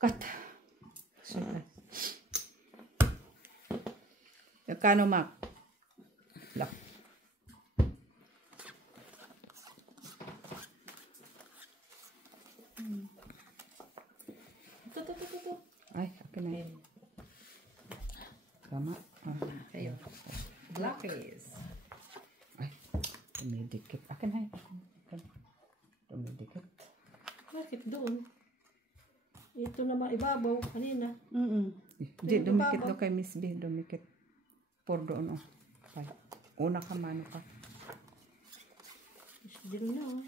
Cut. Kano, Mac? Lock. Ay, akin na yun. Tama. Kayo. Blackies. Ay, tumidikit. Akin na yun. Tumidikit. Bakit doon? Ito na maibabaw kanina. Hindi, dumikit daw kay Miss B. Dumikit. Por doon, oh. Ay. Una ka, mano ka. Diyan na, oh.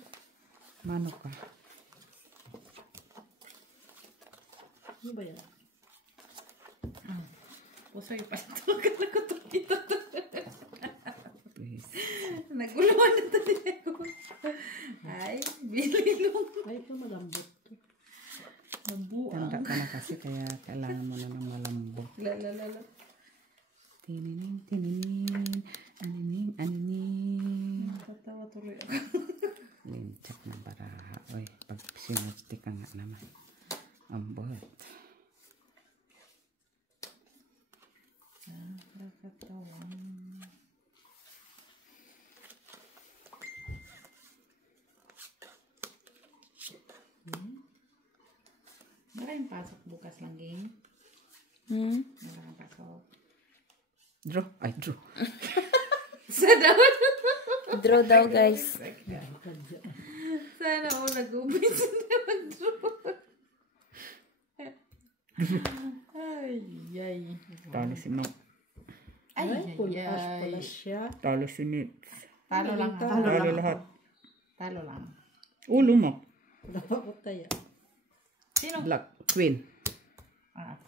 Mano ka. Ano ba yan? Puso yung pasto. Kala ko ito dito. Naguluhan na tayo ako. Ay, bililong. Ay, ito malambot. Nambuang. Tanda ka na kasi kaya kailangan mo na ng malambot. Lalalala. Tininin, tininin. Aninin, aninin. Nakatawa tuloy ako. Linchat na baraha. Uy, pag sinuti ka nga naman. Ambot. Nakatawa. Maraming pasok bukas lang, game. Maraming pasok. Draw. Ay, draw. Sana Draw daw, guys. Sana ako nag-ubis na mag-draw. Ay, ay. Talo si Mac. Ay, pulas pala siya. Talo si Nits. Talo lang. Talo lahat. Talo lang. Ulo mo. Dapat ko tayo. Sino? Black. Queen. Ah.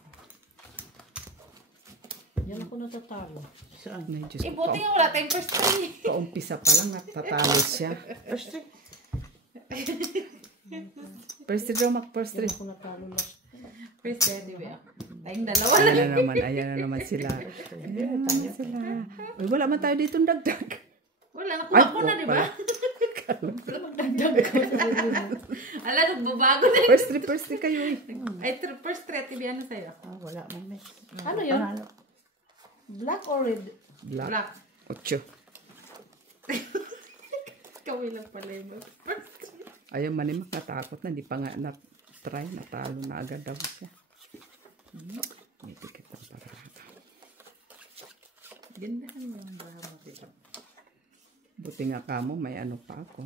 Yan ako natatalo. Saan? Ay, Diyos ko. Buti nga wala tayong first three. Kaumpisa pa lang natatalo siya. First three. First three daw, Mac. First three. Yan ako natalo last. First three, di ba? Tayong dalawa lang. Ayan na naman. Ayan na naman sila. Ayan na naman sila. Uy, wala man tayo dito dagdag. Wala, nakuha ko na, di ba? Magdagdag ko. Ala, nagbabago na. First three kayo eh. Ay, first three, tibi, ano sa'yo? Wala man. Ano yun? Black or red? Black. Black. 8. Kawin lang pala yun. First three. Ayaw manimak, natakot na. Hindi pa nga na-try. Natalo na agad daw siya. May tikit ng parada. Gandahan mo ang baha mo, tito. Buti nga kamo, may ano pa ako.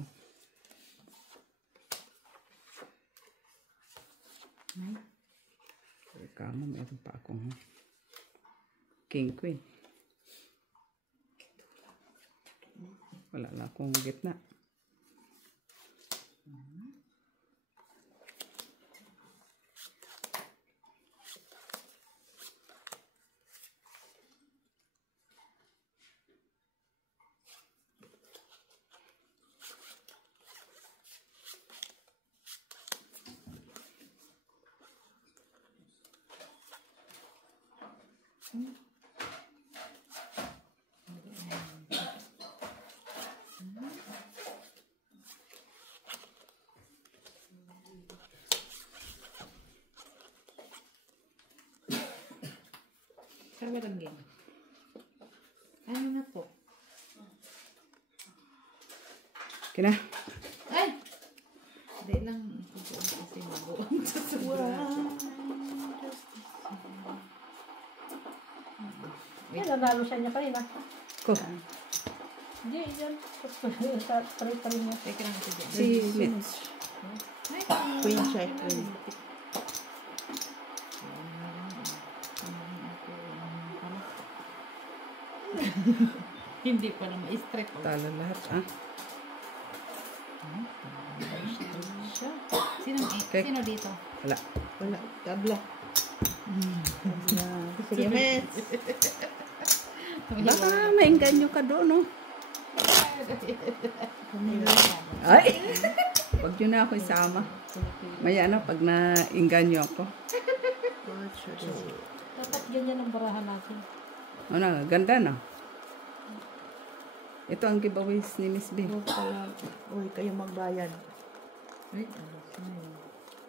Buti kamo, mayroon pa ako. King Queen. Wala na akong gitna. Sabi lang game. Ano na to? Kina? Ay! Hindi lang. Kasi mabuong sa sobrang. Yan, nanalo siya niya kanina. Ko. Hindi, yan. Pare-pare niya. Teka lang ito dyan. Si Mitch. Ay, Queen siya. Queen. Hindi pala ma-strike. Talo lahat, ah. Sino dito? Wala. Wala. Tabla. Sige, Mets. Baka maingganyo ka doon, no? Ay! Huwag nyo na ako isama. Maya na, pag naingganyo ako. Dapat ganyan ang barahan natin. Ano, ganda na. Ito ang giveaways ni Miss B. Uy, kayo magbayad. Ay,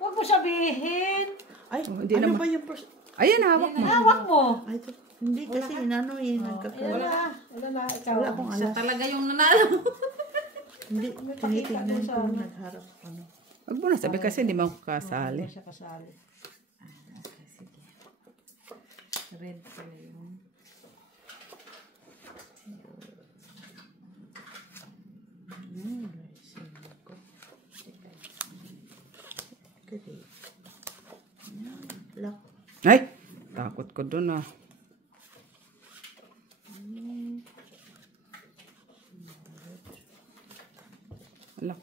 Huwag mo sabihin. Ay, Oh, hindi ano naman. ba yung first? Ayan, hawak mo. Hawak mo. Ay, ito. Hindi kasi inano eh. Nagkakaroon. Wala na. Ikaw. Wala akong Siya alas. talaga yung nanalo. Hindi, tinitignan ko nagharap. Ano. Wag mo na sabi kasi hindi mo ako kasali. Siya kasali. Okay, sige. Red pala yun. Kasi. Lock. Ay, takot ko dun ah. Ala,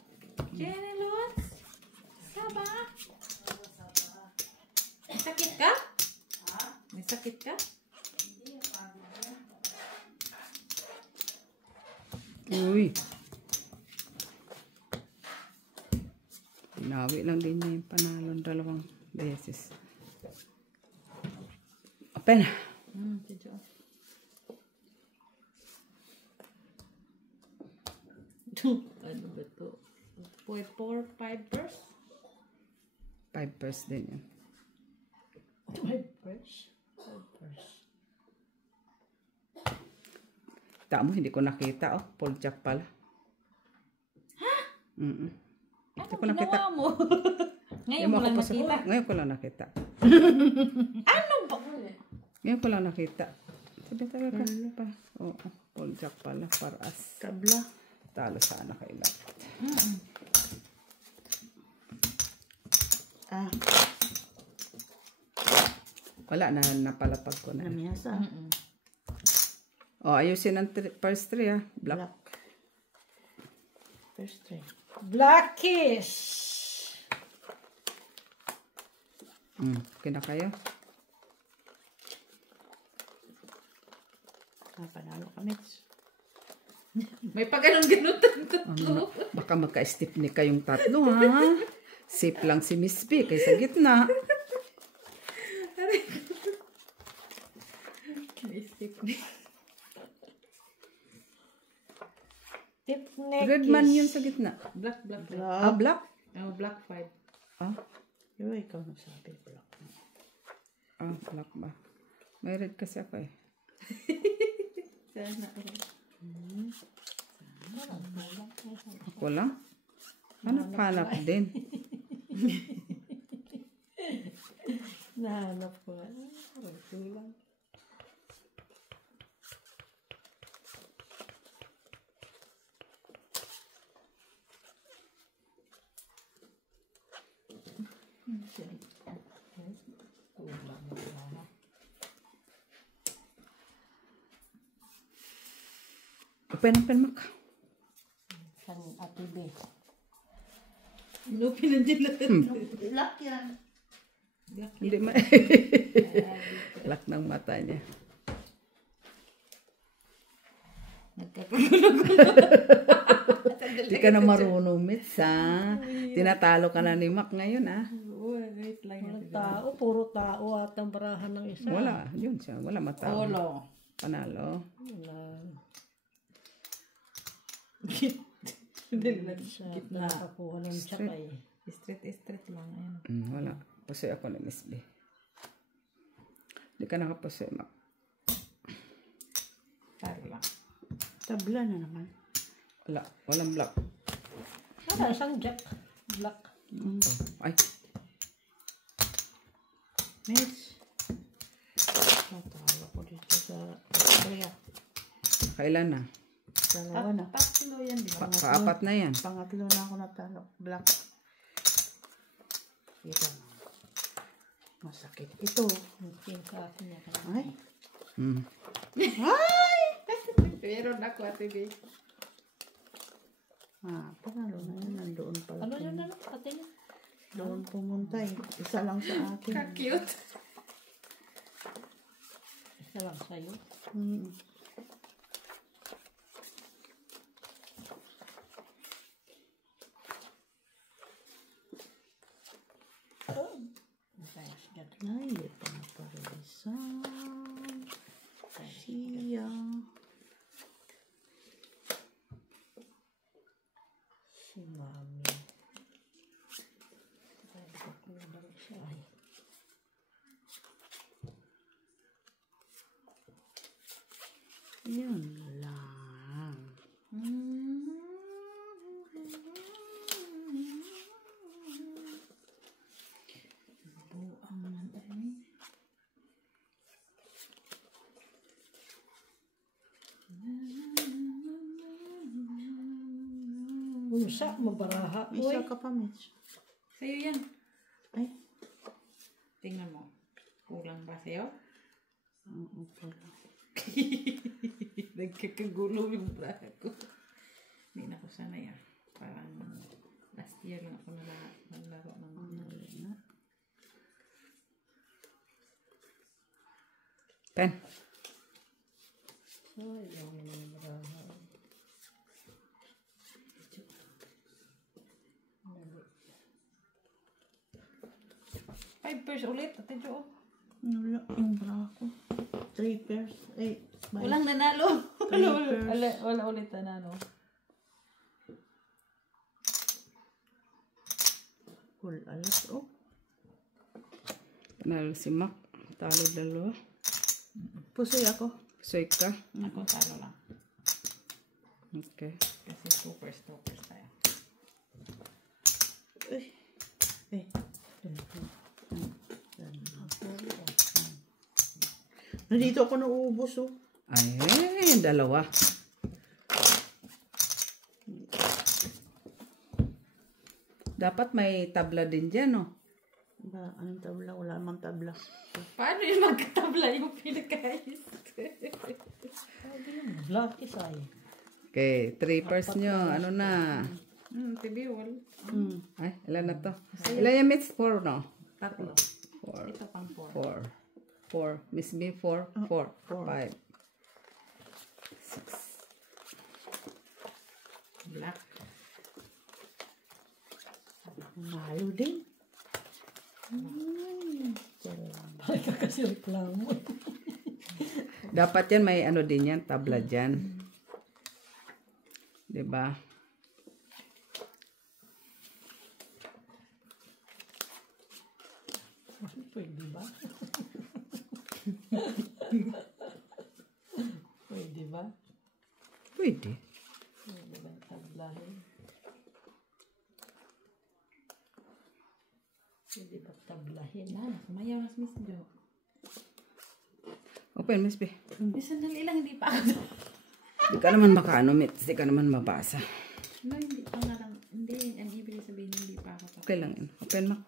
Jenny Lutz? Saba? May sakit ka? May sakit ka? uy. Pinawi lang din niya yung panalon 2 beses. Open. Dito. Ano ba to? 4, 5 purse? 5 purse din yan. 5 purse. 5 purse. Tama, hindi ko nakita. Oh, full jack pala. Ha? Hindi ko nakita. Ginawa mo? Ngayon Yung mo ako lang pa sa- nakita. Ngayon ko lang nakita. Ano ba? Ngayon ko lang nakita. Sabi ka pa. Oo, full jack pala. Paras. Tabla. Talo sana kailan. Ah, Wala na, napalapag ko na. namiyasa. Oh, ayusin ang first 3 ah. Black. Black. First three. Blackish! Okay na kayo? Panalo kami. May paganon-ganon tatlo. Baka magka-Stephanie kayong tatlo ha. Safe lang si Miss B kaysa gitna. Tip neck. Red man yun sa gitna. Black. Ah, black? Oh, black 5. Ah, Yung ikaw nasabi, black. black ba? May red kasi ako eh. Sana. Ako lang? Hanap din. Nahanap ko. Ito lang. Open mak. San Ate B. Inupin na dila. Black yan. Hindi ma... Black ng mata niya. Hindi ka na marunong, Mitz, ha? Tinatalo ka na ni Mac ngayon, ha? Wait lang. Walang tao, puro tao at ang barahan ng isa. Wala, yun siya. Wala matalo. Olo. Panalo. Wala. Dila. Siya Gitna. nakakuha ng tsakay. Straight lang. Ayan. Wala. Pusoy ako ni Miss B. Hindi ka nakapusoy, Mac. Para lang. Tabla na naman. Wala. Walang black. Wala, isang jack. Black. Ay, Mitch. Natalo ko dito sa Australia. kailan na? Dalawa na. Tatlo yan, di ba? Paapat na yan. Pangatlo na ako natalo. Black. Ito. Masakit. Ito. Sa akin niya. Ay. Ay! Meron ako, Ate B. Panalo na yan. Nandoon pala. Ano yun na? Ate niya? Doon pumunta eh. Isa lang sa akin. Ka-cute. Isa lang sa'yo. Ay, ito na parisan. Siya. Si Mami. Ay, ko lang siya. Ay. Yun lang. Buang man ay. Usa, mabaraha. Isa ka pa, Mitch. Sa'yo yan. Ay. Tingnan mo. Kulang ba sa'yo? Oo, pala. Nagkakagulo yung bra ko. Hindi na ko sanay ah. Parang last year lang ako nalaro ng Pen. Sayang yung baraha. 5 pairs ulit. Ate Jo. Wala yung baraha ko. 3 pairs. Ay, Walang nanalo. Wala ulit nanalo. Full alas, oh. Panalo si Mac. Talo dalawa. Pusoy ako. Soy ka. Ako talo lang. Okay. Kasi 2 pairs tayo. Ay. Eh. Nandito ako nauubos, oh. Ay, dalawa. Dapat may tabla din dyan, no? Ba, anong tabla? Wala namang tabla. Paano yung magkatabla yung pinakais? Lucky sa'yo. Okay, 3 pairs nyo. Ano na? Tibiwal. Ay, ilan na to? Ilan yung mates? 4, no? Tatlo. 4. Ito pang 4. 4. Miss B, 4. 4. 5. 6. Black. Nalo din. Balik ka kasi reklamo. Dapat yan, may ano din yan, tabla dyan. Diba? Pwede ba? Pwede ba? Pwede. Pwede ba tablahin? Pwede ba tablahin? Mayaw na si Miss Jo. Open, Miss B. Sandali lang, hindi pa ako. Di ka naman makaano, Mitz. Di ka naman mabasa. No, hindi pa nga lang. Hindi, ang ibig sabihin, hindi pa ako. Okay lang yun. Open mo.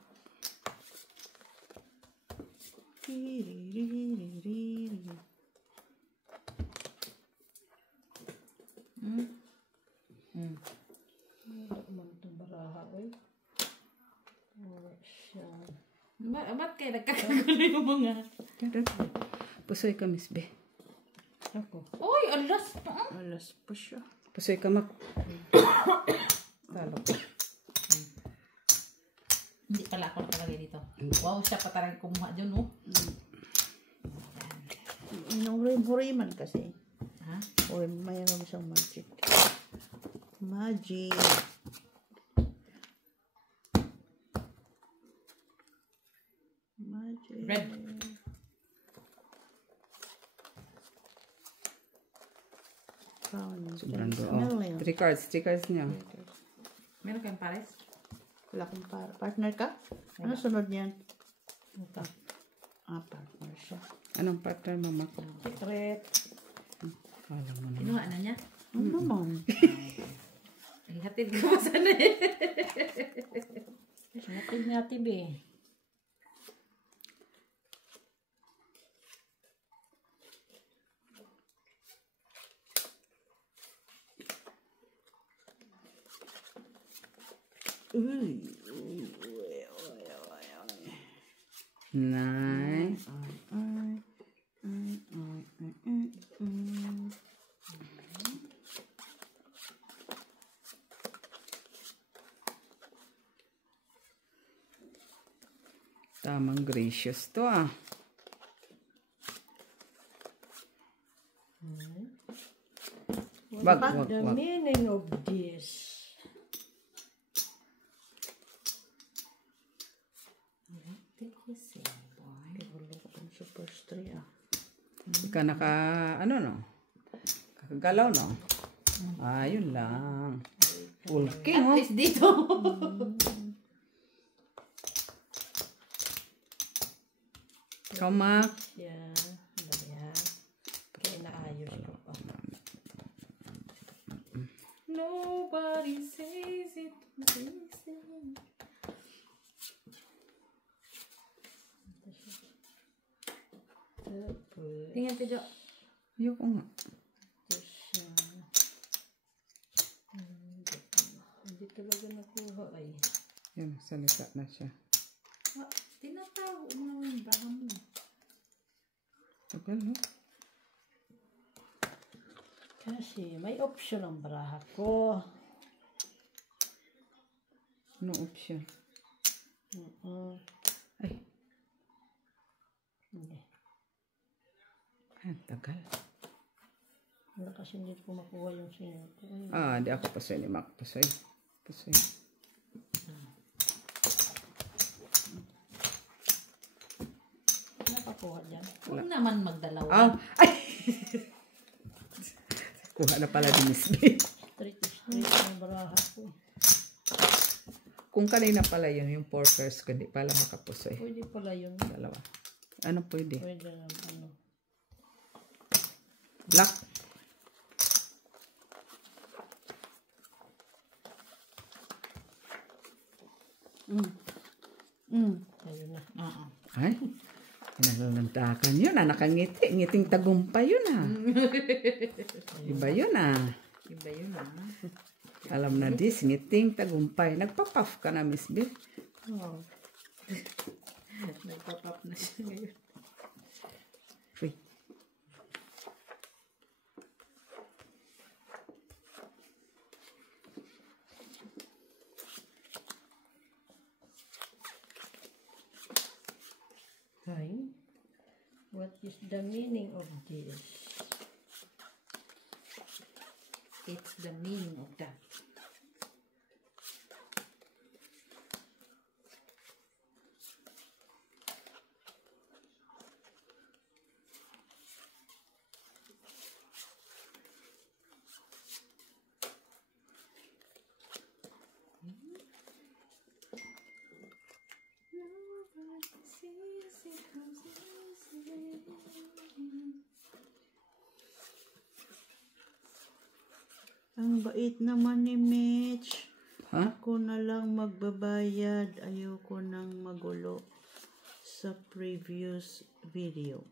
Wala man itong baraha, eh. Wala siya. Ba't kayo nagkakagulo yung mga... Pusoy ka, Miss B. Ako. Uy, alas pa. Alas pa siya. Pusoy ka, Mac. Talo ko. Hindi pala ako nakalagay dito. Wow, siya pa talagang kumuha dyan, no? Inong-rim-huriman kasi. Ha? O, mayroon siyang magic. Magic. Magic. Red. Crown. Sobrang do. Smell Oh, na yun. 3 cards. 3 cards niya. Meron kayong pares? Wala kang partner ka? Ano sunod niyan? Partner siya. Anong partner mo, Mac? Secret. Alam mo na. Kinuha na niya? Ano naman? Ay, hatid ko pa sana eh. Sinatid nga tibi. Nice. Tamang gracious to ah. Wag, What wag, the wag. meaning of this? Take his boy. Wala ko pang super stray ah. Di ka naka, ano no? Galaw, no? Ayun lang. Ulking, At oh. least dito. Ikaw, Mac. Yan. Yan. Kaya naayos ko pa. Nobody says it. Tapos, Tingnan ko, Jo. Ayoko nga. ito siya. Hindi talaga nakuha ay. Yan, salita na siya. Tinatago mo yung baka mo. Tagal, no? Kasi may option ang baraha ko. No option. Ay, Hindi. tagal. Wala kasi hindi ko makuha yung sino ko. Di ako pasoy ni Mac. Pasoy. Pasoy. Nakakuha dyan. Huwag naman magdalawa. Ay! Kuha na pala ni Miss B. Straight ang baraha ko. Kung kanina pala yun, yung porkers, kundi pala makapusoy. Pwede pala yun. Dalawa. Ano pwede? Pwede lang ano. Black. Ayun na. Ay, inalantakan yun nakangiti. Ngiting tagumpay yun Iba yun Iba yun Alam na dis, ngiting tagumpay. Nagpa-puff ka na, Miss B. Oh. Nagpa-pop na siya ngayon. Uy. Hi. What is the meaning of this? It's the meaning of that. Ang bait naman ni Mitch. Ha? Ako na lang magbabayad. Ayoko nang magulo sa previous video.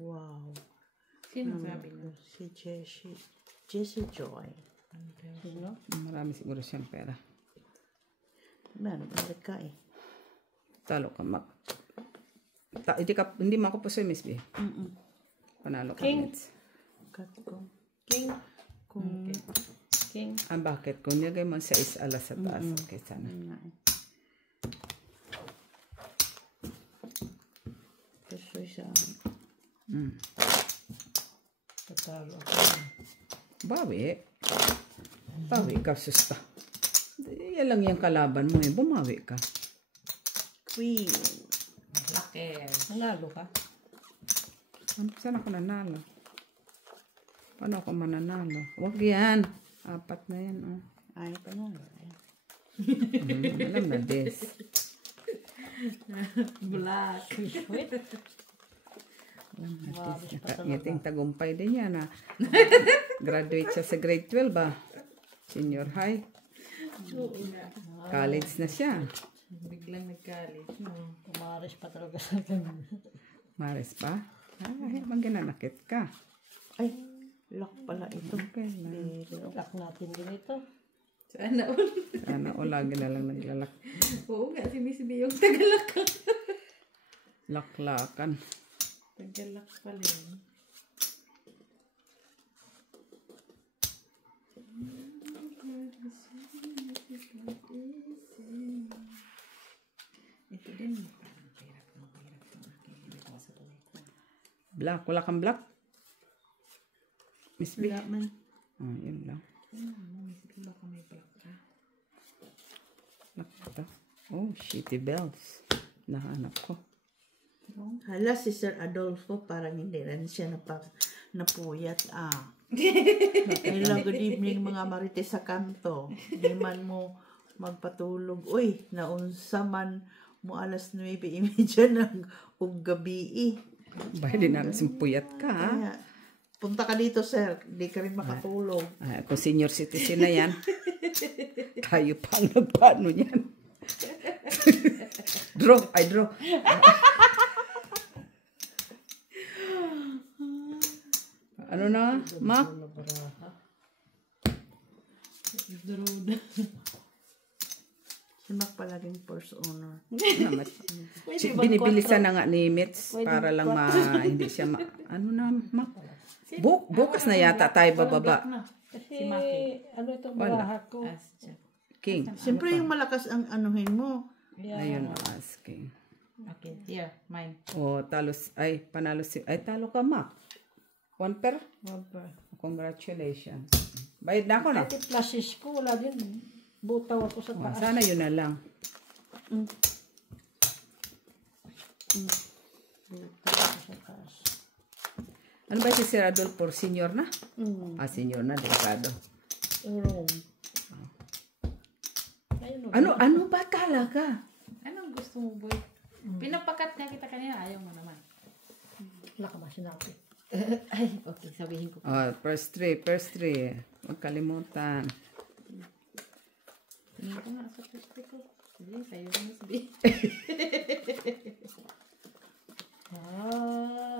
Wow. Sino sabi mo? Si Jessie Joy. Sino? Marami siguro siyang pera. Meron ulit ka eh. Talo ka, Mac. Hindi mo ako pusoy, Miss B. Panalo ka, King. Miss. Cut ko. King. Kung King. Bakit? Kung nilagay mo sa alas sa taas, okay, sana. Gusto siya. Tatalo ako. Bawi. Bawi ka, susta. Yan lang yung kalaban mo Bumawi ka. Queen. Blacker. Nanalo ka? Saan ako nanalo? Paano ako mananalo? Huwag yan. 4 na yan. Ay, panalo. Alam na des. Black. Wait. Ngiting tagumpay din yan Graduate siya sa grade 12 Senior high. College na siya. Biglang nag-college. Umaris pa talaga sa akin. Maris pa? Ay, magginanakit ka. Ay, lock pala ito. Okay lang. Lock natin din ito. Sana all. Sana o lagi na lang naglalak. Oo nga, si Miss B yung tagalak. Laklakan. Tagalak pala yun. Ito din. Parang hirap ng aking ginagawa sa buhay ko. Black. Wala kang black? Miss B? Wala man. Yun lang. Miss B, baka may black ka. Black ito. Oh, shitty bells. Nahanap ko. Hala, si Sir Adolfo, parang hindi rin siya napuyat. Hello, good evening mga marites sa kanto. Di man mo magpatulog. Uy, naunsa man mo alas 9:30 ng ug gabi. Bahay din namin simpuyat ka, ha? Kaya, punta ka dito, sir. Di ka rin makatulog. Kung senior citizen na yan, tayo pang nagpaano yan. Draw. Ano na, ma? Si Mac palaging first owner. Binibilisan na nga ni Mitz para lang hindi siya ano na, ma? Bukas na yata tayo bababa. Si Kasi, Maki. ano itong Wala. baraha ko? King. Siyempre yung malakas ang anuhin mo. Ayun, asking. Okay, here, mine. Panalo talo ka, ma. 1 per? Congratulations. Bayad na ako na. Pati flashes ko, wala din. Butaw ako sa taas. Sana yun na lang. Butaw ako sa taas. Ano ba si Sir Adolfo? Senior na? Senior na, delikado. Urong. Ano ba talaga? Anong gusto mo, boy? Pinapakat niya kita kanina, ayaw mo naman. Wala ka ba sinabi? Ay, okay, sabihin ko. First three. Huwag kalimutan. Tingin ko nga sa puste ko. Sige, tayo na sabihin.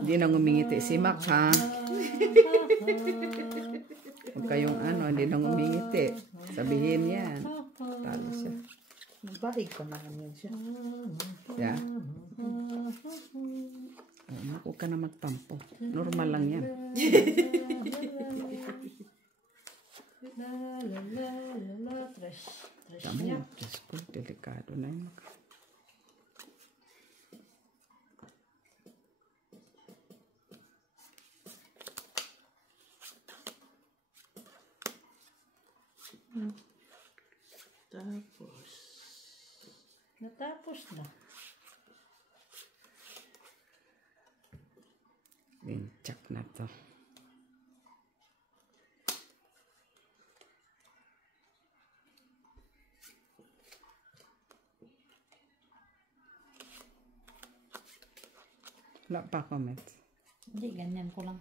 Hindi nang umingiti si Mac, ha? Huwag kayong hindi nang umingiti. Sabihin yan. Talo siya. Nabalik ko na naman siya. Yeah. Huwag ka na magtampo. Normal lang yan. Tama mo. Diyos ko, delikado na yun. Natapos na. Check na to. Wala pa comment. Hindi, ganyan ko lang.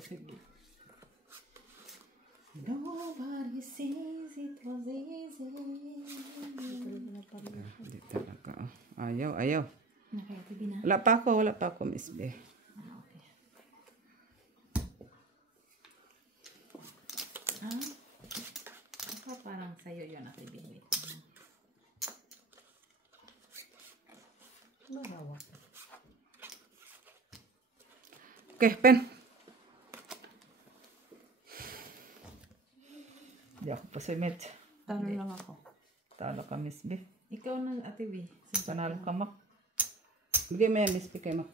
Sige. Nobody sees it was easy. Hindi talaga. Ayaw. Nakayatibi na. Wala pa ako, Miss B. Okay. Ako parang sa'yo yun, Ate Bibi. Marawa. Okay, pen. Hindi ako pasimit. Talo lang ako. Talo ka, Miss B. Ikaw na, Ate B. Panalo ka, Mac. Bigay mo yan, Miss B, kay Mac.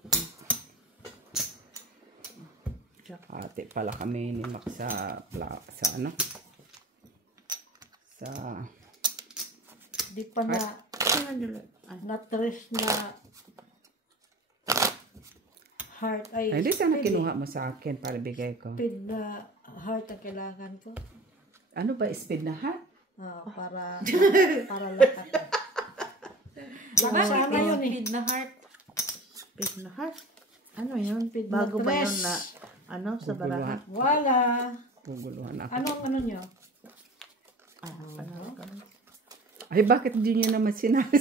Ate pala kami ni Mac sa Di pa na, na-tres na heart ay hindi sana speed kinuha mo sa akin para bigay ko. Speed na heart ang kailangan ko. Ano ba, speed na heart? Para lahat. Sana yun eh. Speed na heart. Speed na heart? Ano yun? Bago ba yun na sa barahan? Wala. Guguluhan ako. Ano nyo? Ay, bakit hindi niya naman sinabi?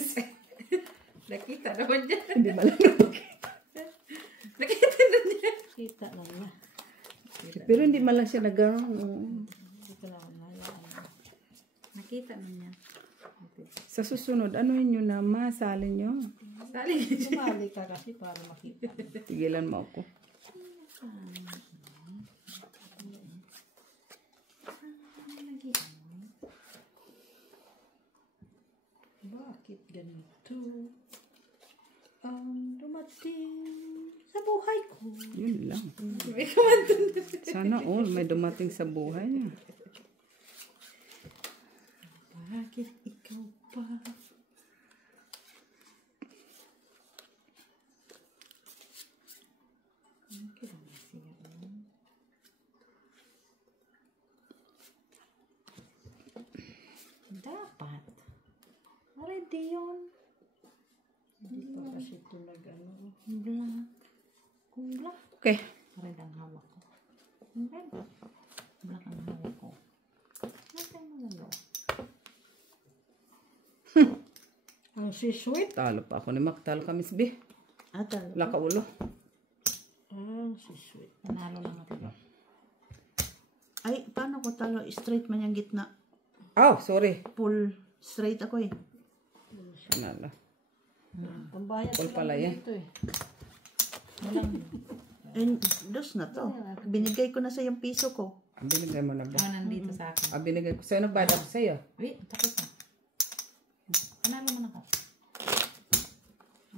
Nakita naman dyan. Hindi malang Nakita na niya. Kita na niya. Pero hindi malang siya nagano'n. Nakita na niya. Sa susunod, ano yun na masalin nyo? Sumali ka kasi para makita. Tigilan mo ako. Bakit ganito ang dumating sa buhay ko? Yun lang. Sana all may dumating sa buhay niya. Bakit ikaw pa? Dapat. Ready yun. Hindi pa kasi ito nag-ano. Black. Kung black. Okay. Red ang hawak ko. Red. Black ang hawak ko. Nasaan mo na lo? Ang sweet. Talo pa ako ni Mac. Talo ka, Miss B. Talo. Laka ulo. Ang sweet. Panalo lang natin. Ay, paano ko talo? Straight man yung gitna. Oh, sorry. Full straight ako eh. Nala. Pambayad Full pala yan. Walang. And dos na to. Binigay ko na sa yung piso ko. Ang binigay mo na ba? Nandito sa akin. Ang binigay ko sa'yo. Nagbayad ako sa'yo. Wait, tapos na. Panalo mo na ako.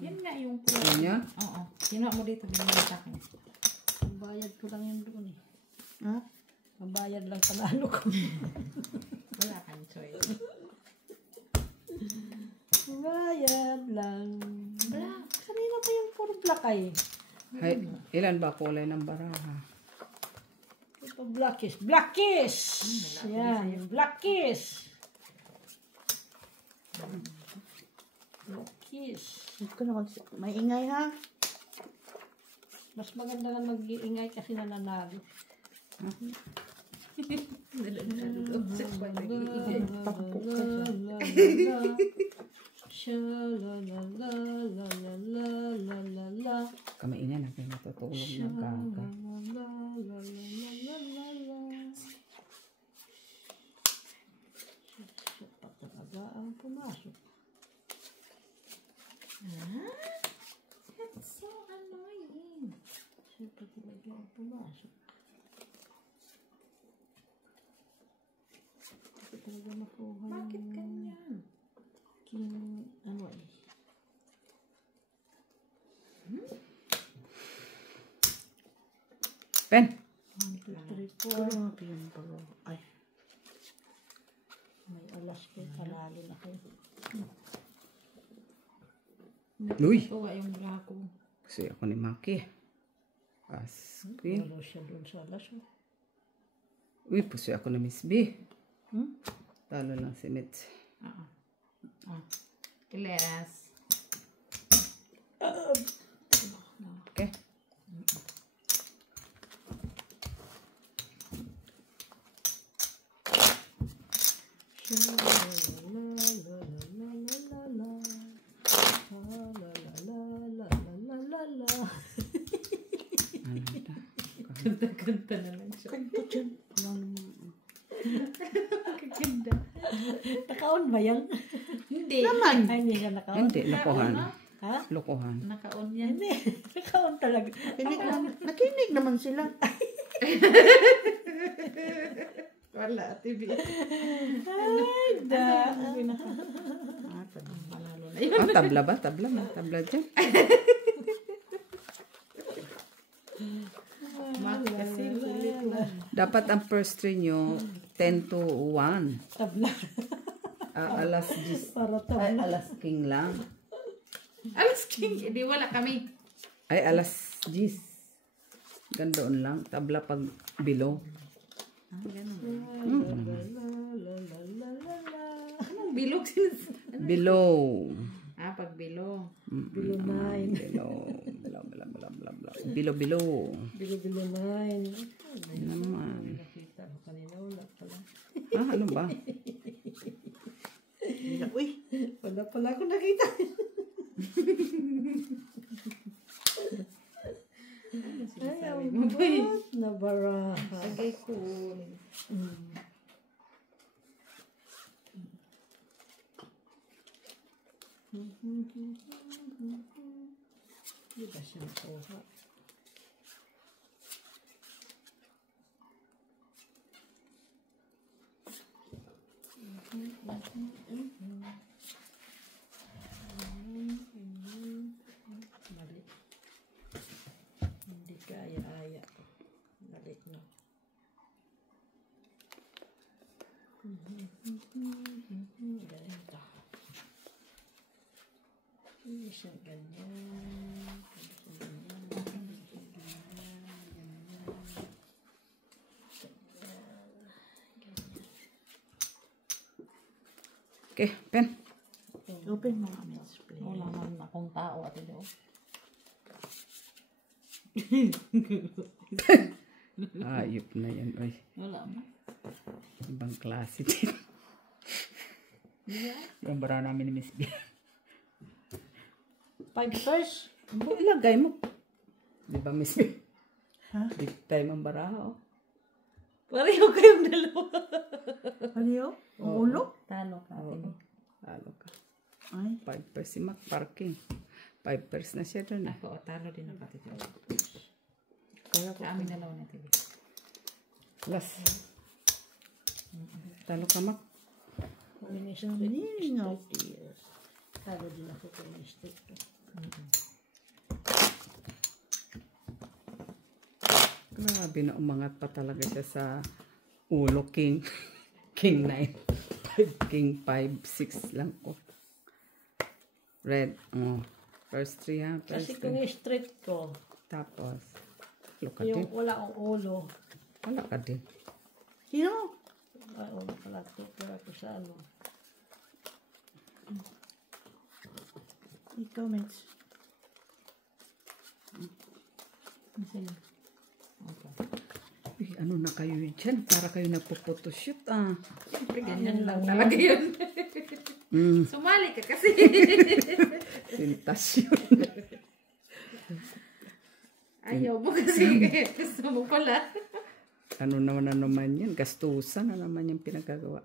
Yan nga yung Yan yan? Oo. Kinuha mo dito. Binigay sa akin. Pambayad ko lang yun doon eh. Ha? Pambayad lang panalo ko. Wala kang choice. Pambayad lang. Black. Kanina pa yung puro black ay. Hay, ilan ba kulay ng baraha? Ito blackish. Blackish! Yan. Blackish. Blackish. Ito na may ingay ha. Mas maganda na mag-iingay kasi nananalo. Tampo ka dyan. Kami ina na kayo natutulog na gaga. Talaga ang pumasok. That's so annoying. Siyempre talaga ang pumasok. Hindi talaga makuha Bakit yung ganyan? king, ano eh. Pen! 1, 2, 3, 4. Ay. May alas ko. Palalo na kayo. Uy! Tuwa yung black ko. Kasi ako ni Maki. Askin. Wala siya doon sa alas. Uy, pusoy ako na Miss B. Hmm? Talo lang si Mitz. Kileras. Okay? Kanta-kanta naman siya. Kanto dyan. Kaganda. Nakaon ba yan? Hindi. Naman. Ay, hindi siya nakaon. Hindi, lokohan. Ha? Lokohan. Naka-on yan. Hindi. Nakaon talaga. Nakinig naman sila. Wala, TV. Ay, da. Panalo na yun. Ah, tabla ba? Tabla ba? Tabla dyan. Maki kasi kulit na. Dapat ang first string nyo 10 to 1. Tabla. Alas 10. Para Ay, tabla. alas king lang. Alas king. Hindi, wala kami. Ay, alas 10. Gandoon lang. Tabla pag below. Anong bilog sila? Below. Pag bilog. Bilo 9. Below. Below, below, below, below, below. Below, below. Bilo 9. Naman. Nakita ko kanina. Wala pala. Ah, ano ba? Uy, wala pala ako nakita. Ay, ang buhat na baraha. Sagay cool. Hindi ba siya nakuha? Mali. Hindi kaya-aya. Balik na. Galing ka. Hindi siya ganyan. Hindi siya ganyan. Hindi siya ganyan. Ganyan. Okay, pen. Open mo nga, Miss, please. Wala man akong tao at ito. Ayop na yan, oy. Wala man. Ibang klase din. Yung bara namin ni Miss B. 5 first. Ilagay mo. Di ba, Miss B? Ha? Big time ang bara, oh. Pareho kayong dalawa. Ano yun? Ulo? Talo ka. Oo. Talo ka. Ay. 5 si Mac parking. 5 na siya doon. Ako, talo din ako ito. Kaya ko. Sa amin dalawa na ito. Last. Talo ka, Mac. Meaning of tears. Talo din ako kay mistake. Grabe na umangat pa talaga siya sa ulo king. King 9. 5 king 5, 6 lang ko. Red. Oh. First 3 ha. Kasi First kung three. straight ko, Tapos. Talo ka din. yung wala akong ulo, Talo ka din. Sino? wala pala pero ako sa ano. Ikaw, Miss. Sige. Okay. Uy, ano na kayo dyan? Para kayo nagpo-photoshoot ah. Siyempre, ganyan lang talaga yun. Sumali ka kasi. Sintas yun. Ayaw mo kasi. Gusto mo pala. Ano naman yan? Gastusan na naman yung pinagagawa.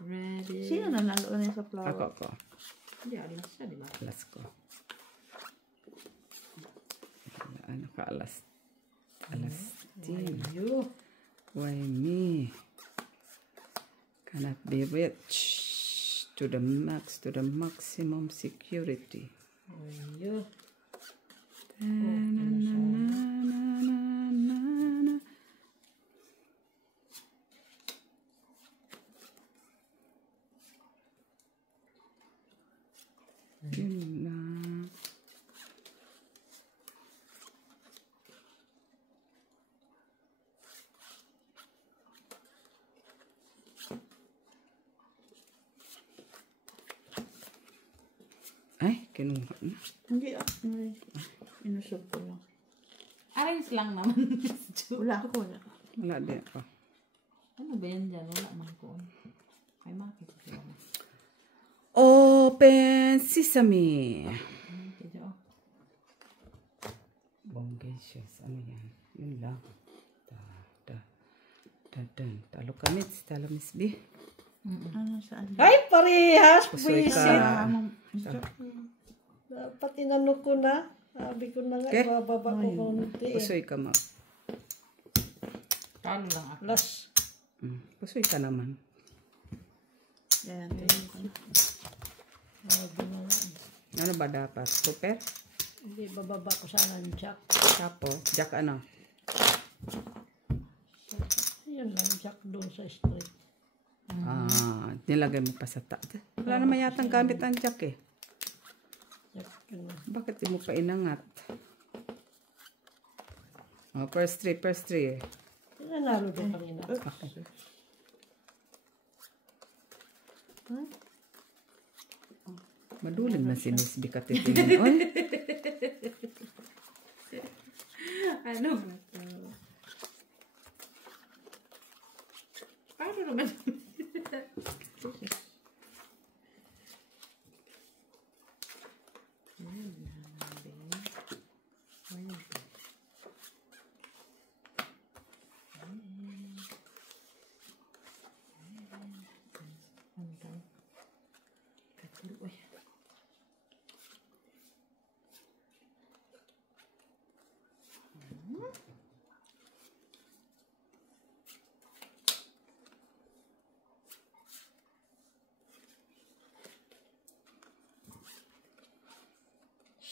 Ready. Sino nanalo na sa flower? Ako. Hindi, alas siya, di ba? Alas ko. Ano ka alas? Alas 10. Ayo. Why me? Cannot be rich to the max, to the maximum security. Ayo. Yun lang. Ay, kinuha na. Hindi ah. Inusog ko lang. Arrange lang naman. Wala ako. Wala. Wala din ako. Ano ba yan dyan? Wala man ko. Ay, makita ko. Open sesame. Kaya, oh. Bongacious. Ano yan? Yun lang. Talo ka, Mitz. Talo, Miss B. Ano saan? Ay, parehas! Pusoy Buisit! ka. Dapat tinanong ko na. Sabi ko na nga, Okay. ibababa ko konti. Pusoy ka, ma. Talo lang ako. Last. Pusoy ka naman. Yan. Tingin ko na. Sabi na nga. Ano ba dapat? Super? Hindi, bababa ko sana ang jack. Tapos, jack ano? Yun lang, jack doon sa street. Nilagay mo pa sa taas. Wala naman yatang gamit ang jack eh. Jack yun. Bakit di mo pa inangat? Oh, first three. Nanalo doon kanina. Okay. Maduling na si Miss B katitingin. Oy, Ano ba ito? Paano naman?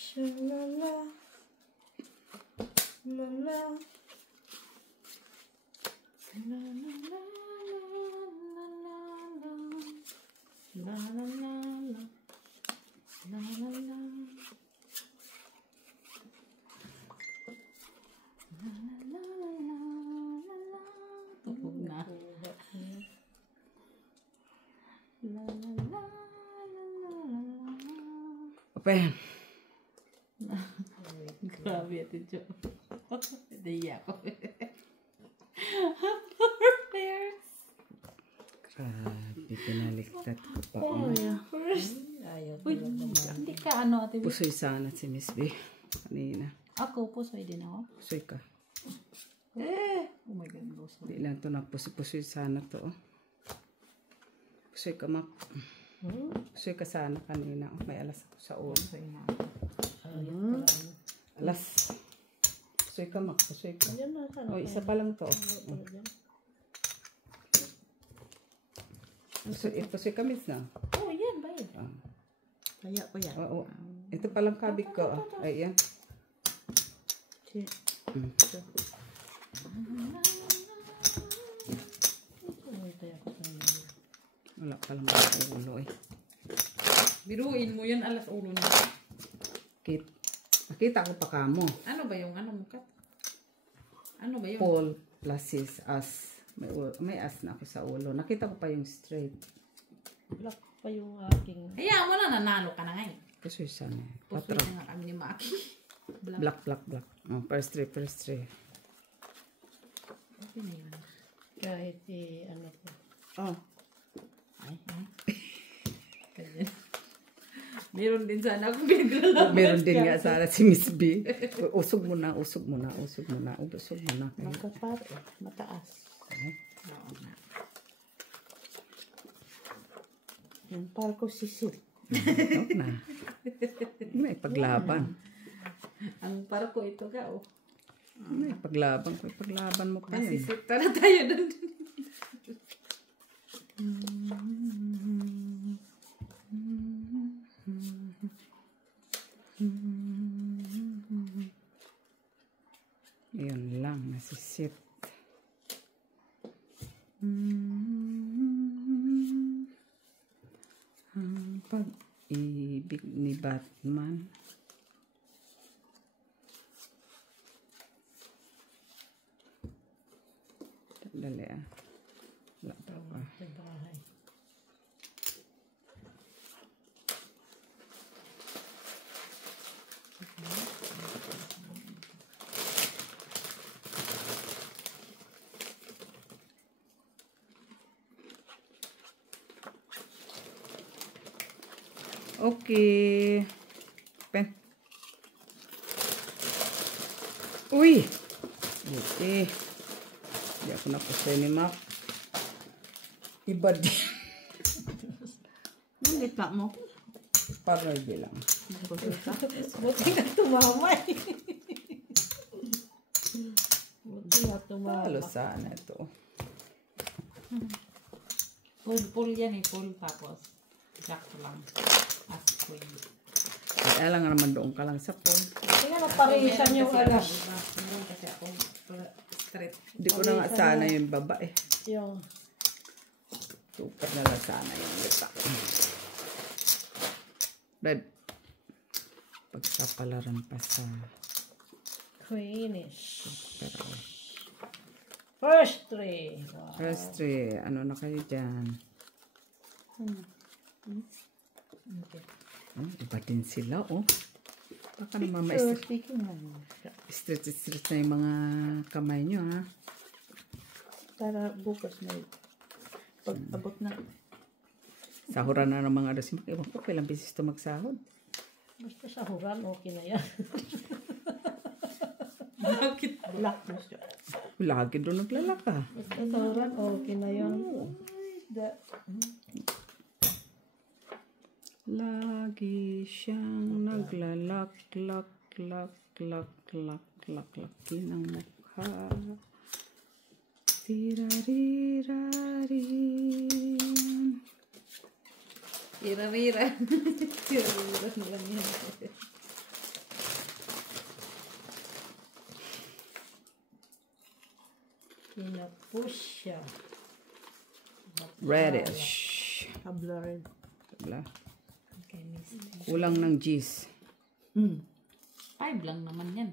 Shalala. Lala. Tugog na. La la la. Open. Grabe ito, Jo. Daya ko. Grabe, pinaliktad ko pa. Oh, yeah. Ayaw Uy, hindi ka ano, Ate B. Pusoy sana si Miss B. Kanina. Ako, pusoy din ako. Pusoy ka. Oh my God, pusoy. Hindi lang ito na pusoy sana to. Pusoy ka, Mak. Pusoy ka sana kanina. Oh, may alas ako sa ulo. Pusoy na. Alas. Pusoy ka, Mak. Pusoy ka. Yan na, sana. Oh, isa pa lang to. Pusoy ka, Miss na. Oh, yan ba yun? Kaya ko yan. Oo. Ito palang kabig ko. Ay, yan. Wala palang mga ulo eh. Biruin mo yun, alas ulo na. Nakita ko pa kamo. Ano ba yung ano mo, Kat? Ano ba yun? Paul plus his as. May as na ako sa ulo. Nakita ko pa yung straight. Black pa yung aking. Hayaan mo na, nanalo ka na ngayon. Pusoy sana. Pusoy Patro. na nga kami ni Maki. Black. Oh, first three. Okay na yun. Kahit ano po. Oh. Ay. Ganyan. Meron din sana akong pinaglalaro. Meron din nga sana si Miss B. Usog mo na. Magkapar mataas. Oo na. Yung palko sisil. Huwag na. May paglaban. Ang para ko ito ka, oh. May paglaban ko. Paglaban mo pa yun. Nasisita na tayo doon. Yun lang. Nasisit. Ang pag-ibig ni Batman. Dali ah. Wala pa pa. Sa bahay. Okay. Pen. Uy! Okay. Hindi ako napusoy ni Mac. Iba din. Ang gitna mo. Parang bilang. Buti na tumamay. Buti na tumamay. Halo sana ito. Full yan eh, full tapos. Jack lang. As queen. Kaya lang naman doon ka lang sa pool. Kaya naparisan yung alas. Meron kasi ako straight. Hindi ko na nga sana yung baba eh. Yung Super na lang sana yung lipa. Red. Pagkapalaran pa sa Queenish. pero First three. Wow. first three. Ano na kayo dyan? Okay. Oh, iba din sila oh. Baka naman Speaking of, straight na yung mga kamay nyo ha. para bukas na pag abot na. Sahuran na ng mga alas. Ewan ko kailang beses ito magsahod. Basta sahuran, okay na yan. Bakit? Black na siya. Lagi doon naglalaka. Basta sahuran, okay na yan. Lagi siyang naglalak-lak-lak-lak-lak-lak-laki ng mukha. Tirarirarin. Tira-rira. Tira-rira na lang yan. Pinapush siya. Reddish. Habla red. Wala. Okay, miss. Kulang ng G's. 5 lang naman yan.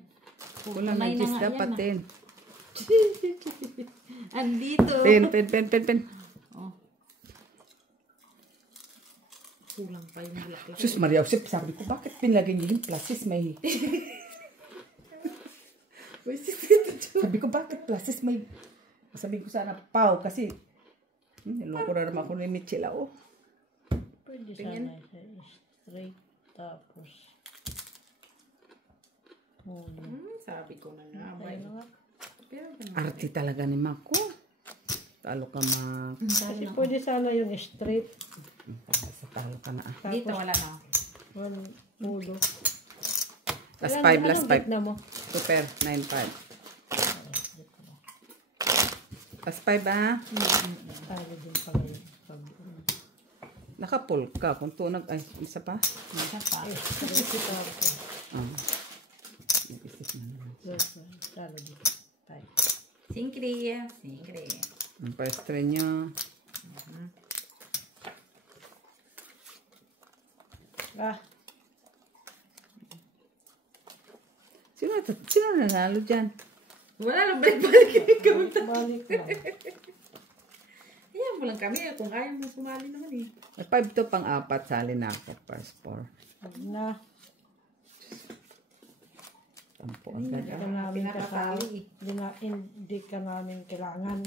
Kulang ng Tunay na G's. nga Dapat yan, 10. Andito. Pen. Oh. Kulang pa yung bulaklak. Sus Maria Josep, sabi ko, bakit pinlagay niyo yung plasis may... Sabi ko, bakit plasis may... Sabi ko sana, pau, kasi... niloko na naman ako ni Michela, oh. Pwede sana sa straight tapos. Sabi ko na nga. Abay. Pero Arte talaga ni Mako. Talo ka Kasi pwede sana yung straight. Talo ka na. dito wala na. One ulo. Last 5, last 5. Na mo? Super, 9-5. Last 5, ah. Tayo din pala yun. Naka-pull ka. Kung tunag, ay, isa pa. Isa pa. Straight tapos. Nag-isip na naman. Tayo din. Tayo. Singkri. Singkri. Ang pastre nyo. Sino nanalo dyan? Wala lang, balik-balik yung kamunta. Balik lang. Ayan mo lang kami. Kung ayaw mo sumali naman eh. 5 to pang 4. Sali na ako. First 4. Pag na. Tampo Hindi agad. ka namin Pinakatali. hindi ka namin kailangan.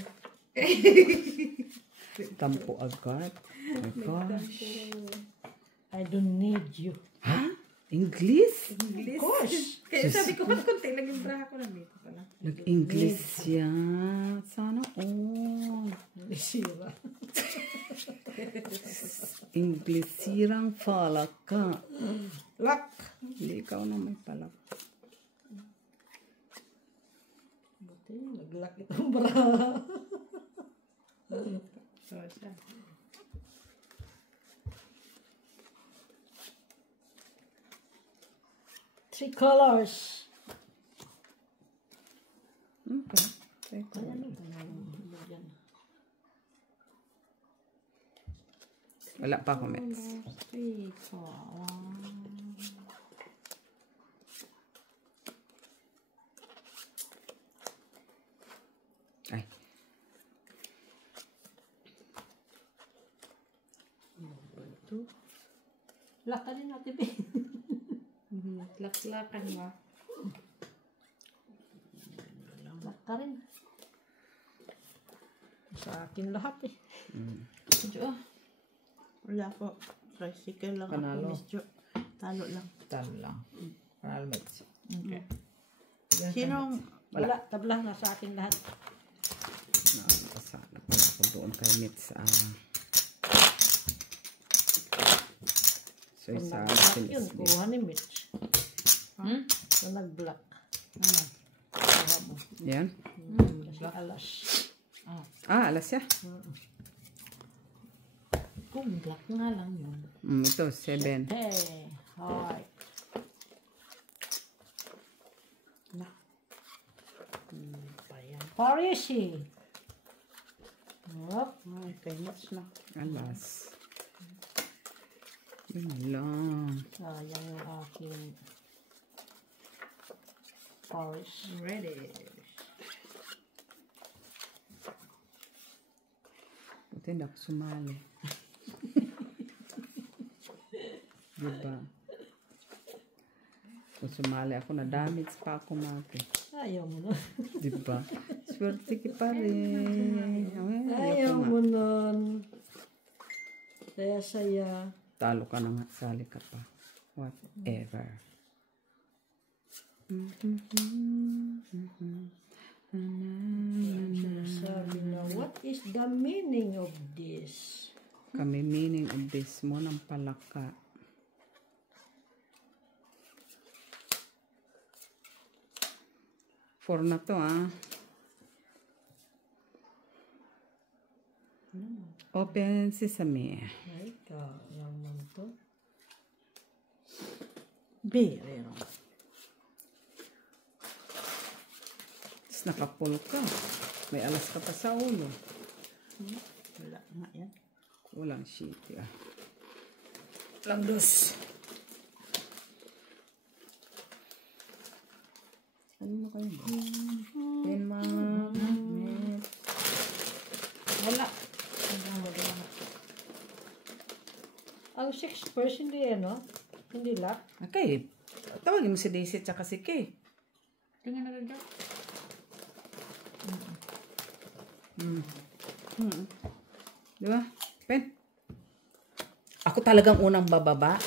Tampo agad. Oh my gosh. I don't need you. Ha? English? English. Of course. Kaya sabi ko, mas konti lang yung braha ko lang dito pala. Nag-English siya. Sana all. Sira. English sirang palak ka. Lak. Hindi ikaw na may palak. Buti, naglak itong bra. So, siya. Three colors. Okay. Teka. Wala pa comments. 3, 4. Ay. Lak ka din natin, Ben. Laklakan ba? Lak ka rin. Sa akin lahat eh. Medyo, Wala po. Tricycle lang Panalo. ako, Miss Jo. Talo lang. Talo lang. Panalo mates. okay. Sinong... Wala, tabla na sa akin lahat. Nakasana pala ako doon kay Mitz. So, Kung isa nag-black yun, Philips. kuha ni Mitch. Kung nag-black. Ano? Kuha mo. Yan. Kasi alas. Alas siya. Kung black nga lang yun. Ito, 7. Hey, hi. Na. Parisi. Hop. Ay, kay Mitch na. Alas. Yun lang. Sayang yung aking Paris. Ready. Buti hindi ako sumali. Diba? Kung sumali ako, na-damage pa ako mati. Ayaw mo na. Diba? Swerte ki pa rin. Ayaw mo nun. Saya-saya. Talo ka na nga, sali ka pa. Whatever. Sabi na, what is the meaning of this? Kami meaning of this mo ng palaka. Four na to, Open sesame. Ay, kaya man to. Very wrong. Tapos nakapul ka. May alas ka pa sa ulo. Wala nga yan. Walang shit, Lang dos. Ano na kayo ba? Wala. Ang 6 first, hindi ano? Hindi lock. Okay. Tawagin mo si Daisy at si Kay. Tingnan na rin daw. Di ba? Pen. Ako talagang unang bababa.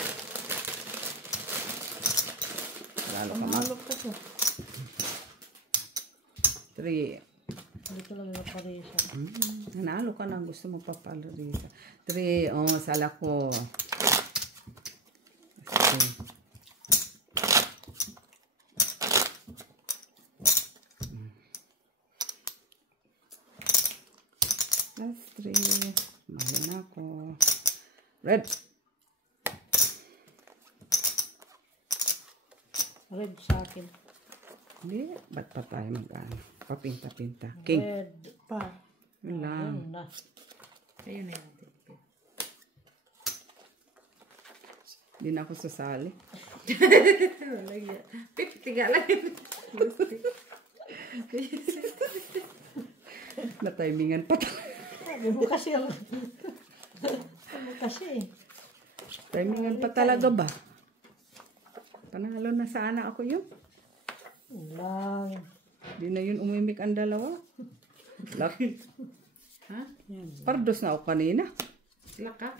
Lalo ka ma. Malok ka to. 3. Hindi ko lang naparisa. Nanalo ka na. Gusto mo papalo dito. 3. Oh, sala ko. Okay. Last 3. Mahal na ako. Red. Red sa akin. Hindi. Ba't pa tayo mag-ano? Papinta-pinta. King. Red pa. Yun lang. Ayun na. Ayun na yun. Hindi na ako sasali. Wala yan. 50 nga lang. Na-timingan pa tayo. Sabi mo kasi. Sabi mo kasi. Timingan pa talaga ba? Panalo na sana ako yun. Lang. Hindi na yun umimik ang dalawa. Lucky. Ha? Pardos na ako kanina. Laka?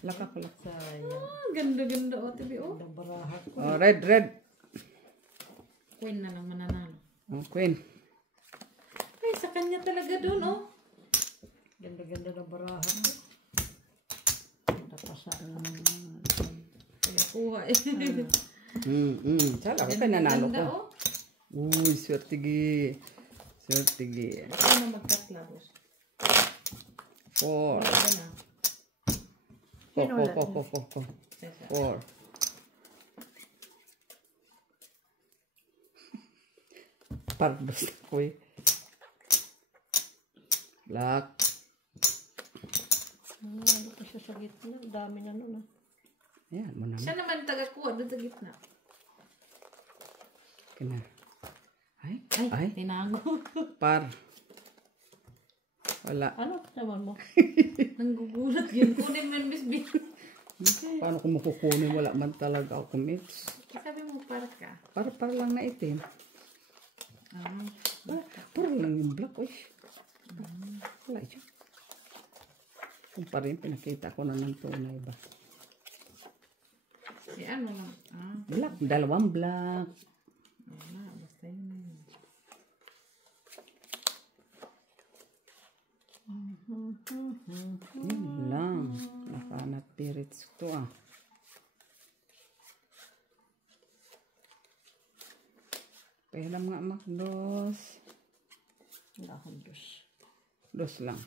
Laka ko laka. Sayang. Ganda-ganda o, TBO. Nabarahan ko. Oh, red, red. Queen na lang mananalo. Oh, queen. Ay, sa kanya talaga doon, oh. Ganda-ganda na barahan ko. Tapasa. Kaya kuha eh. Sala ko kaya nanalo ko. Ganda, oh. Uy, swertigi. Swertigi. Ano magkatlabos? 4. Wala na. 4. 4. Pardos ako eh. Black. Ano ko siya sa gitna. Ang dami na nun. Ayan mo naman. Siya naman taga-kuha doon sa gitna. Kina. Ay, Ay, ay. tinago. Par. Wala. Ano naman mo? Nanggugulat yun. Kunin mo yung Miss B. Paano ko makukunin? Wala man talaga ako mates. Sabi mo, para ka. Par lang na itim. Par lang yung black. Uy. Wala yun. Kung pa rin, pinakita ko na ng tunay ba? Eh, ano lang. Black. Dalawang black. Wala, basta yun na yun. Yun lang. Nakahanap perits to ah. Pera mga makdos. Wala akong dos. Dos lang.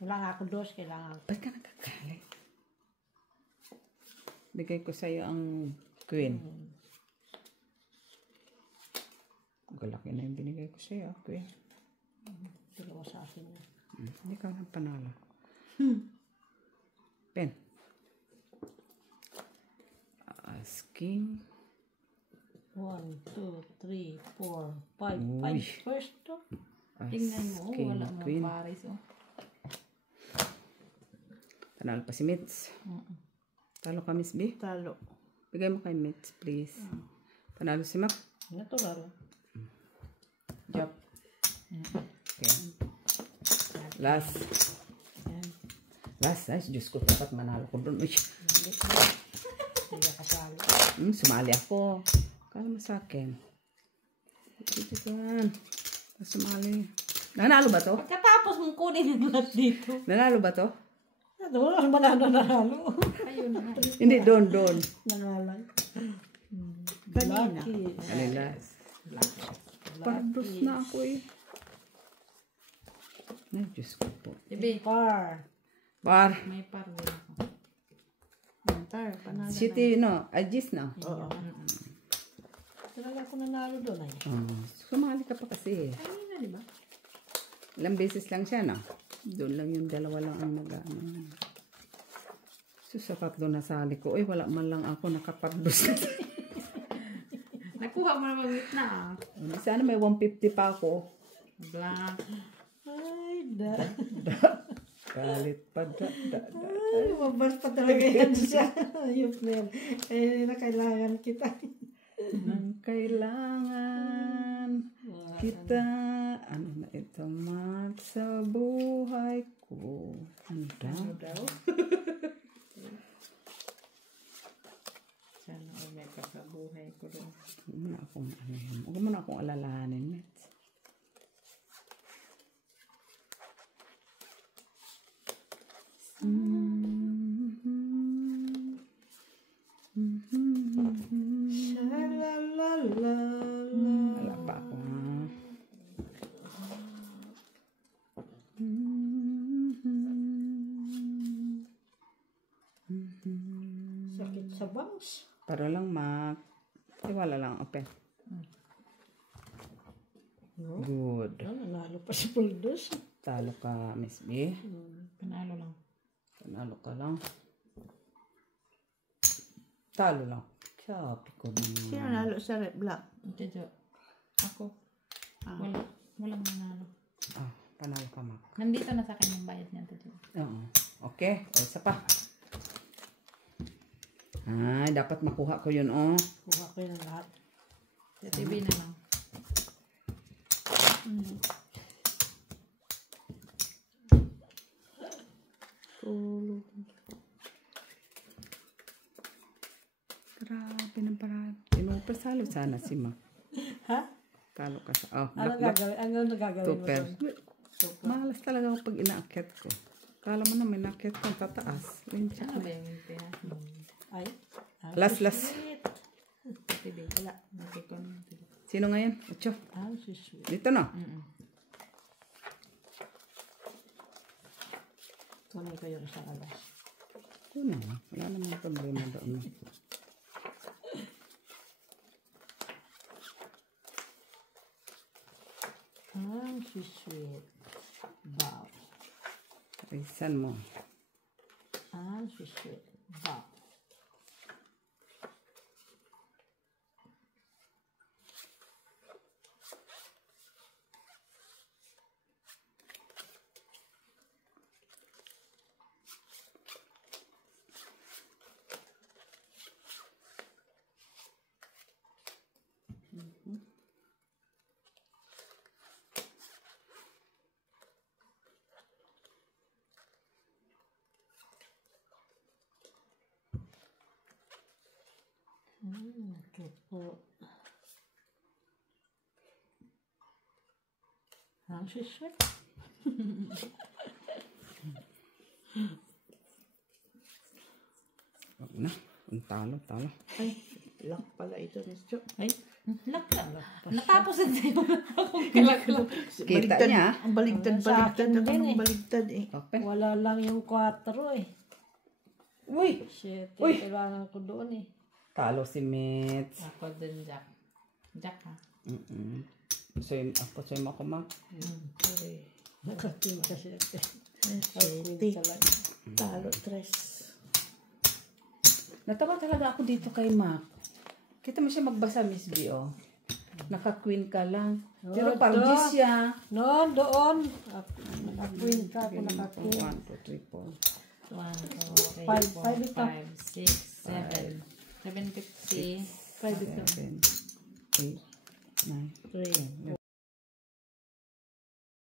Wala nga ako dos. Kailangan. Ba't ka nagkakalit? Bigay ko sa'yo ang queen. Galaki na yung binigay ko sa'yo, queen. Dalawa sa akin yan. Hindi ka lang panalo. Pen. Asking. 1, 2, 3, 4, 5. Uy. 5 first to. Tingnan mo, Asking wala mo queen. pares, oh. Panalo pa si Mitz. Talo ka, Miss B. Talo. Bigay mo kay Mitz, please. Panalo si Mac. Natural. Job. Okay. Last. Last, ay, Diyos ko, dapat manalo ko doon. Uy. Hindi kasali. Sumali ako. Kala mo sa akin. Dito yan. Sumali. Nanalo ba to? Pagkatapos mong kunin yung lahat dito. Nanalo ba to? Wala ang manalo. Ayun na. Hindi, doon. Nangalan. Kanina. Kanila. Pardos na ako eh. Ay, Diyos ko po. Ibi, Par. Par. may par din ako. Tar, panalo. City, no? Agis na. Oo. Talaga ako nanalo doon ay. Sumali ka pa kasi. Kanina, di ba? Ilang beses lang siya, no? Doon lang yung dalawa lang ang nag-ano. Sa tatlo na sali ko, wala man lang ako nakapardos. Nakuha mo naman gitna, ah. Sana may 150 pa ako. Black. Ay, da. Galit pa. Ay, mabas pa talaga yan siya. Ayop na yan. Eh, na kailangan kita. Nang kailangan kita. Ano na ito, Mat, sa buhay ko. Ano daw? Sana all may kasabuhay ko doon. Huwag mo na akong alalahanin, Mets. Wala pa ako, ha? Sakit sa bangs. Para lang, Mak. Iwala lang, open. Good. Nanalo pa si Puldos. Talo ka, Miss B. Panalo lang. Panalo ka lang. Talo lang. Sabi ko Sino naman. nalo sa red black? Ito, ako. Walang nanalo. Ah, panalo ka, Mak. Nandito na sa akin yung bayad niya. Oo. Okay. O, isa pa. Ay, dapat makuha ko yun, oh. Kuha ko yun ang lahat. Sa TV na lang. Tulog. Grabe ng paraan. Pinupasalo sana si Mak. Ha? Talo ka sa... Oh, Ano black. gagawin? Ano gagawin mo Super. doon? Malas talaga ako pag inaakyat ko. Kala mo na may naakyat kang tataas. Linsya Ano na. ba yung pera? Ay. Last. Sa TV. Wala. Nakikon. Sino ngayon? Ocho. Ah, si sweet. Dito na. Kunin ko yung sa alas. Ano? Wala namang problema doon. Ah, si sweet. Wow. Isan mo. Ah, si sweet. Wow. Okay po. Ang si sweet. Wag na. Kung talo. Ay, lock pala ito, Miss Jo. Ay, lock lang. Natapos na sa'yo. Akong kalak-lock. Kita niya. Ang baligtad. Sa akin Ako din ng eh. baligtad eh. Okay. Wala lang yung 4 eh. Uy! Shit, Uy! kailangan ko doon eh. Talo si Mets. Ako din, Jack. Jack, ha? Ako sa'yo mo ako, Mak. Sorry. Nakating kasi ate. City. Talo, tres. Natawa talaga ako dito kay Mac. Kita mo siya magbasa, Miss B, oh. Naka-queen ka lang. Pero Oh, pargis to. siya. No, doon. Naka-queen ka ako, 1, naka-queen. 2, 3, 4. 1, 2, 3, Five, 4, five ito. 5, 6, 7. 750. 5 ito. 7, 8, 9, 3, 11,